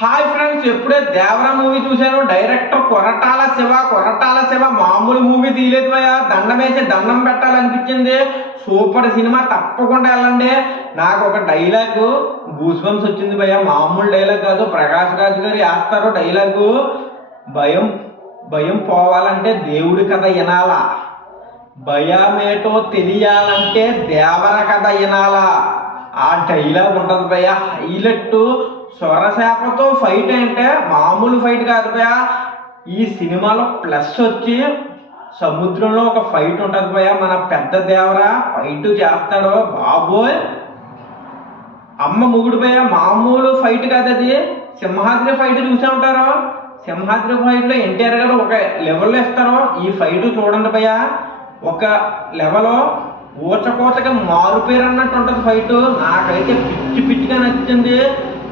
Hi friends, ఎప్పుడే Devara movie చూశాను. Director Koratala Shiva మామూలు మూవీ తీయలేదు భయ్యా. దండం వేసి దండం పెట్టాలనిపించింది. సూపర్ సినిమా, తప్పకుండా వెళ్ళండి. నాకు ఒక డైలాగ్ గూస్ బంప్స్ వచ్చింది భయ్యా. మామూలు డైలాగ్ కాదు, ప్రకాష్ రాజ్ గారు వేస్తారు డైలాగు. భయం భయం పోవాలంటే దేవుడి కథ వినాలా, భయమేటో తెలియాలంటే దేవర కథ వినాలా. ఆ డైలాగ్ ఉంటుంది భయ్యా. హైలైట్. సొరసేపతో ఫైట్ అంటే మామూలు ఫైట్ కాదు భయ్యా. ఈ సినిమాలో ప్లస్ వచ్చి సముద్రంలో ఒక ఫైట్ ఉంటుంది భయ్యా. మన పెద్ద దేవర ఫైట్ చేస్తాడో బాబోయ్, అమ్మ ముగుడు భయ్యా. మామూలు ఫైట్ కాదు అది. సింహాద్రి ఫైట్ చూసే ఉంటారు. సింహాద్రి ఫైట్లో ఎన్టీఆర్ గారు ఒక లెవెల్లో ఇస్తారు. ఈ ఫైట్ చూడండి భయ్యా, ఒక లెవెల్లో ఊచకోతగా మారుపేరు అన్నట్టు ఉంటుంది ఫైట్. నాకైతే పిచ్చిగా నచ్చింది.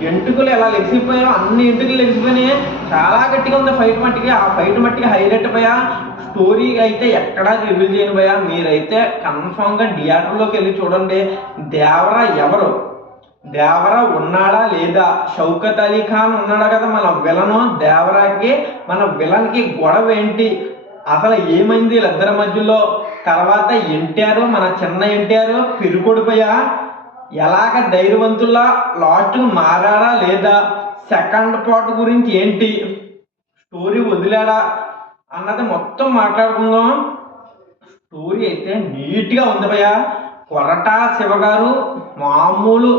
ఎంటుకలు ఎలా లెగిసిపోయాయో అన్ని ఎంటుకలు లెగిసిపోయినాయి. చాలా గట్టిగా ఉంది ఫైట్ మట్టికి. ఆ ఫైట్ మట్టికి హైలైట్ భయ్యా. స్టోరీ అయితే ఎక్కడా రివీల్ చేయను భయ్యా. మీరైతే కన్ఫామ్గా థియేటర్లోకి వెళ్ళి చూడండి. దేవర ఎవరు, దేవర ఉన్నాడా లేదా, షౌకత్ అలీ ఖాన్ ఉన్నాడా కదా మన విలను. దేవరాకి మన విలన్కి గొడవ ఏంటి, అసలు ఏమైంది వీళ్ళిద్దరి మధ్యలో, తర్వాత ఎన్టీఆర్ మన చిన్న ఎన్టీఆర్ పెరుకొడిపోయా ఎలాగ ధైర్యవంతుల్లా లాస్ట్ మారాడా లేదా, సెకండ్ పార్ట్ గురించి ఏంటి, స్టోరీ వదిలాడా అన్నది మొత్తం మాట్లాడుకుందాం. స్టోరీ అయితే నీట్గా ఉంది భయ్యా. కొరటాల శివ గారు మామూలు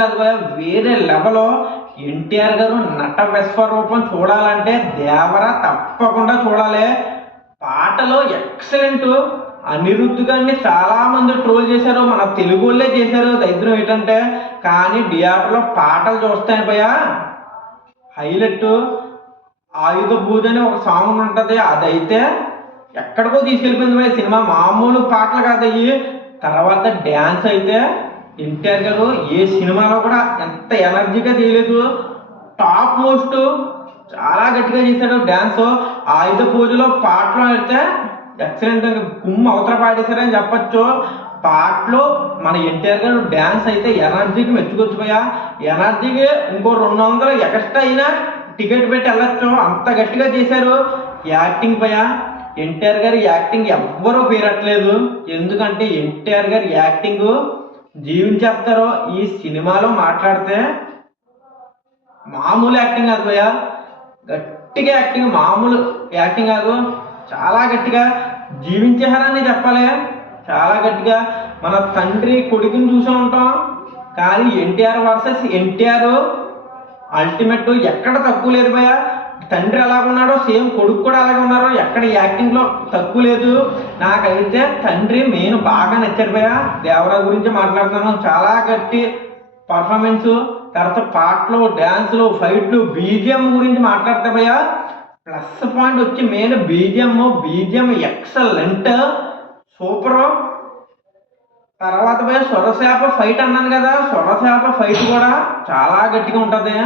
కాదు భయ్యా, వేరే లెవెల్లో. ఎన్టీఆర్ గారు నట విశ్వరూపం చూడాలంటే దేవర తప్పకుండా చూడాలి. పాటలో ఎక్సలెంట్. అనిరుద్ధ్ గారిని చాలా మంది ట్రోల్ చేశారు, మన తెలుగు వాళ్ళే చేశారు. దరిద్రం ఏంటంటే కానీ థియేటర్లో పాటలు చూస్తాయి భయ్యా హైలైట్. ఆయుధ పూజ అని ఒక సాంగ్ ఉంటుంది, అదైతే ఎక్కడికో తీసుకెళ్ళిపోయింది భయ్యా సినిమా. మామూలు పాటలు కాదు అయ్యి. తర్వాత డ్యాన్స్ అయితే ఎన్టీఆర్ గారు ఏ సినిమాలో కూడా ఎంత ఎనర్జీగా తీయలేదు. టాప్ మోస్ట్ చాలా గట్టిగా చేశాడు డ్యాన్స్. ఆయుధ పూజలో పాటలో అయితే ఎక్సలెంట్, కుమ్మ అవతల పాడేశారని చెప్పచ్చు. పాటలో మన ఎన్టీఆర్ గారు డ్యాన్స్ అయితే ఎనర్జీకి మెచ్చుకొచ్చిపోయా. ఎనర్జీకి ఇంకో 200 ఎక్స్ట్రా అయినా టికెట్ పెట్టి వెళ్ళొచ్చు, అంత గట్టిగా చేశారు. యాక్టింగ్ పోయా, ఎన్టీఆర్ గారి యాక్టింగ్ ఎవ్వరూ పేరట్లేదు. ఎందుకంటే ఎన్టీఆర్ గారి యాక్టింగ్ జీవించేస్తారో. ఈ సినిమాలో మాట్లాడితే మామూలు యాక్టింగ్ కాదు భయ్యా, గట్టిగా యాక్టింగ్, మామూలు యాక్టింగ్ కాదు, చాలా గట్టిగా జీవించారని చెప్పాలి. చాలా గట్టిగా మన తండ్రి కొడుకుని చూసే ఉంటాం, కానీ ఎన్టీఆర్ వర్సెస్ ఎన్టీఆర్ అల్టిమేట్. ఎక్కడ తక్కువ లేదు భయ్యా. తండ్రి ఎలా ఉన్నాడో సేమ్ కొడుకు కూడా అలాగే ఉన్నారు. ఎక్కడ యాక్టింగ్లో తక్కువ లేదు. నాకైతే తండ్రి మెయిన్ బాగా నచ్చారు భయ్యా. దేవరా గురించి మాట్లాడుతున్నాను, చాలా గట్టి పర్ఫార్మెన్స్. తర్వాత పాటలు, డ్యాన్స్లు, ఫైట్లు, బీజిఎం గురించి మాట్లాడితే భయ్యా ప్లస్ పాయింట్ వచ్చి మెయిన్ బీజిఎం ఎక్సలెంట్, సూపర్. తర్వాత భయ్యా సొరసేప ఫైట్ అన్నాను కదా, సొరసేప ఫైట్ కూడా చాలా గట్టిగా ఉంటుంది.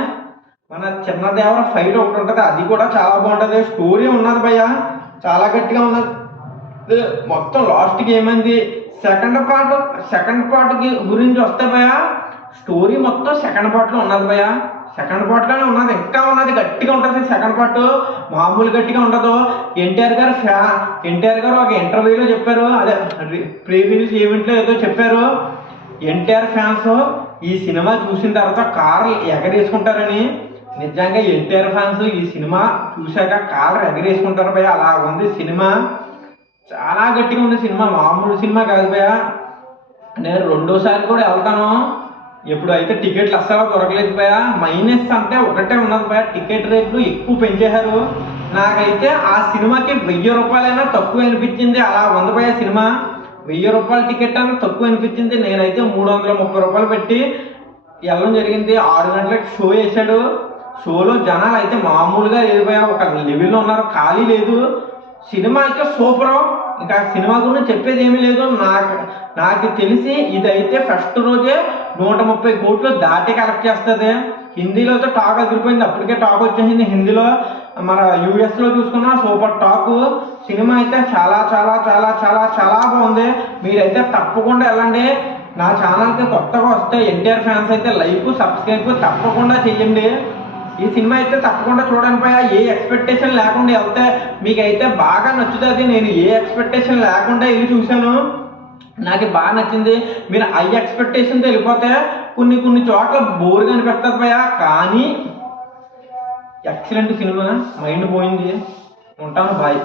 మన చిన్న దేవర ఫైట్ ఒకటి ఉంటుంది, అది కూడా చాలా బాగుంటుంది. స్టోరీ ఉన్నది భయ్యా, చాలా గట్టిగా ఉన్నది. మొత్తం లాస్ట్కి ఏమైంది, సెకండ్ పార్ట్ గురించి వస్తే భయ్యా స్టోరీ మొత్తం సెకండ్ పార్ట్లో ఉన్నది భయ్యా. సెకండ్ పార్ట్లోనే ఉన్నది, ఇంకా ఉన్నది, గట్టిగా ఉంటుంది. సెకండ్ పార్ట్ మామూలు గట్టిగా ఉండదు. ఎన్టీఆర్ గారు ఒక ఇంటర్వ్యూలో చెప్పారు, అదే ప్రీ రిలీజ్ ఈవెంట్లో ఏదో చెప్పారు, ఎన్టీఆర్ ఫ్యాన్స్ ఈ సినిమా చూసిన తర్వాత కార్లు ఎగరేసుకుంటారని. నిజంగా ఎన్టీఆర్ ఫ్యాన్స్ ఈ సినిమా చూశాక కారు ఎగరేసుకుంటారు భయ్యా. అలా ఉంది సినిమా, చాలా గట్టిగా ఉంది సినిమా, మామూలు సినిమా కాదు భయ్యా. నేను రెండోసారి కూడా వెళ్తాను. ఎప్పుడైతే టికెట్లు అస్సలు దొరకలేదు భయ్యా. మైనస్ అంటే ఒకటే ఉన్నది భయ్యా, టికెట్ రేట్లు ఎక్కువ పెంచేశారు. నాకైతే ఆ సినిమాకి 1000 రూపాయలైనా తక్కువ అనిపించింది. అలా ఉంది భయ్యా సినిమా. 1000 రూపాయల టికెట్ అని తక్కువ అనిపించింది. నేనైతే 330 రూపాయలు పెట్టి వెళ్ళడం జరిగింది. 6 గంటలకు షో వేసాడు. షోలో జనాలు అయితే మామూలుగా లేదు భయ్యా, ఒక లెవెల్లో ఉన్నారు, ఖాళీ లేదు. సినిమా అయితే సూపర్. ఇంకా సినిమా గురించి చెప్పేది ఏమీ లేదు. నాకు తెలిసి ఇదైతే ఫస్ట్ రోజే 130 కోట్లు దాటి కలెక్ట్ చేస్తుంది. హిందీలో అయితే టాక్ అదిరిపోయింది, అప్పటికే టాక్ వచ్చేసింది హిందీలో. మన యూఎస్లో చూసుకున్నా సూపర్ టాక్. సినిమా అయితే చాలా చాలా చాలా చాలా చాలా బాగుంది. మీరైతే తప్పకుండా వెళ్ళండి. నా ఛానల్కి కొత్తగా వస్తే ఎన్టీఆర్ ఫ్యాన్స్ అయితే లైక్ సబ్స్క్రైబ్ తప్పకుండా చెయ్యండి. ఈ సినిమా అయితే తప్పకుండా చూడండి భయ్యా. ఏ ఎక్స్పెక్టేషన్ లేకుండా వెళ్తే మీకైతే బాగా నచ్చుతుంది. నేను ఏ ఎక్స్పెక్టేషన్ లేకుండా వెళ్ళి చూశాను, నాకు బాగా నచ్చింది. మీరు హై ఎక్స్పెక్టేషన్తో వెళ్ళిపోతే కొన్ని చోట్ల బోర్గా అనిపిస్తుంది భయ్యా. కానీ ఎక్సలెంట్ సినిమా, మైండ్ పోయింది. ఉంటాను, బాయ్.